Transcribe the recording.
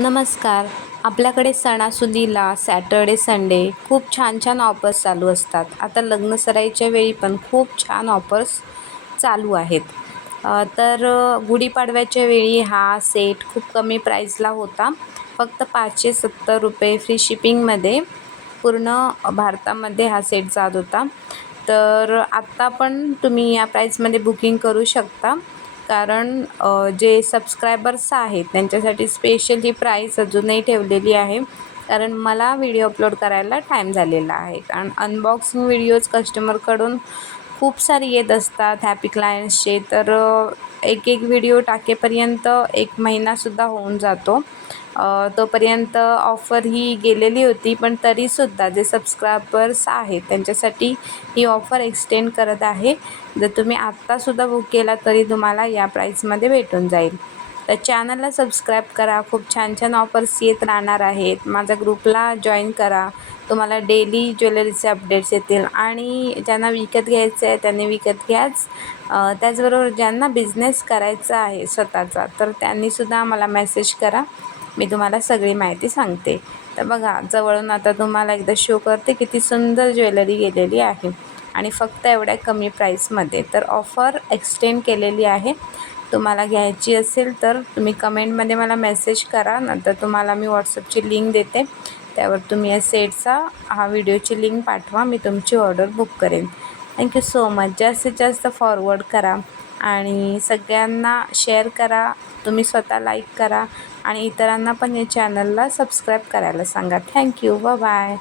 नमस्कार. आपल्याकडे सणासुदीला सॅटर्डे, संडे खूप छान छान ऑफर्स चालू असतात. आता लग्नसराईच्या वेळी पण खूप छान ऑफर्स चालू आहेत. गुढीपाडव्याच्या वेळी हा सेट खूप कमी प्राईसला होता. फक्त ₹570 फ्री शिपिंगमध्ये पूर्ण भारतामध्ये हा सेट जात होता. तर आत्ता पण तुम्ही या प्राईसमध्ये बुकिंग करू शकता. कारण जे सबस्क्रायबर्स आहेत त्यांच्यासाठी स्पेशल ही प्राईस अजूनही ठेवलेली आहे. कारण मला व्हिडिओ अपलोड करायला टाईम झालेला आहे. कारण अनबॉक्सिंग व्हिडिओज कस्टमरकडून खूप सारे येत असतात हॅपी क्लायंट्सचे. तर एक एक व्हिडिओ टाकेपर्यंत 1 महिनासुद्धा होऊन जातो. तोपर्यंत ऑफर ही गेलेली होती. पण तरीसुद्धा जे सबस्क्रायबर्स आहेत त्यांच्यासाठी ही ऑफर एक्सटेंड करत आहे. जर तुम्ही आत्तासुद्धा बुक केला तरी तुम्हाला या प्राईसमध्ये भेटून जाईल. तर चॅनलला सबस्क्राईब करा. खूप छान छान ऑफर्स येत राहणार आहेत. माझ्या ग्रुपला जॉईन करा. तुम्हाला डेली ज्वेलरीचे अपडेट्स येतील आणि ज्यांना विकत घ्यायचं आहे त्यांनी विकत घ्याच. त्याचबरोबर ज्यांना बिझनेस करायचा आहे स्वतःचा तर त्यांनीसुद्धा मला मेसेज करा. मी तुम्हाला सगळी माहिती सांगते. तर बघा जवळून आता तुम्हाला एकदा शो करते किती सुंदर ज्वेलरी गेलेली आहे आणि फक्त एवढ्या कमी प्राईसमध्ये. तर ऑफर एक्सटेंड केलेली आहे. तुम्हाला घ्यायची असेल तर तुम्ही कमेंटमध्ये मला मेसेज करा. नंतर तुम्हाला मी व्हॉट्सअपची लिंक देते. त्यावर तुम्ही या सेटचा व्हिडिओची लिंक पाठवा. मी तुमची ऑर्डर बुक करेन. Thank you so much. जास्तीत जास्त फॉरवर्ड करा आणि सगळ्यांना शेअर करा. तुम्ही स्वतः लाईक करा आणि इतरांना पण या चॅनलला सबस्क्राईब करायला सांगा. थँक्यू. बाय.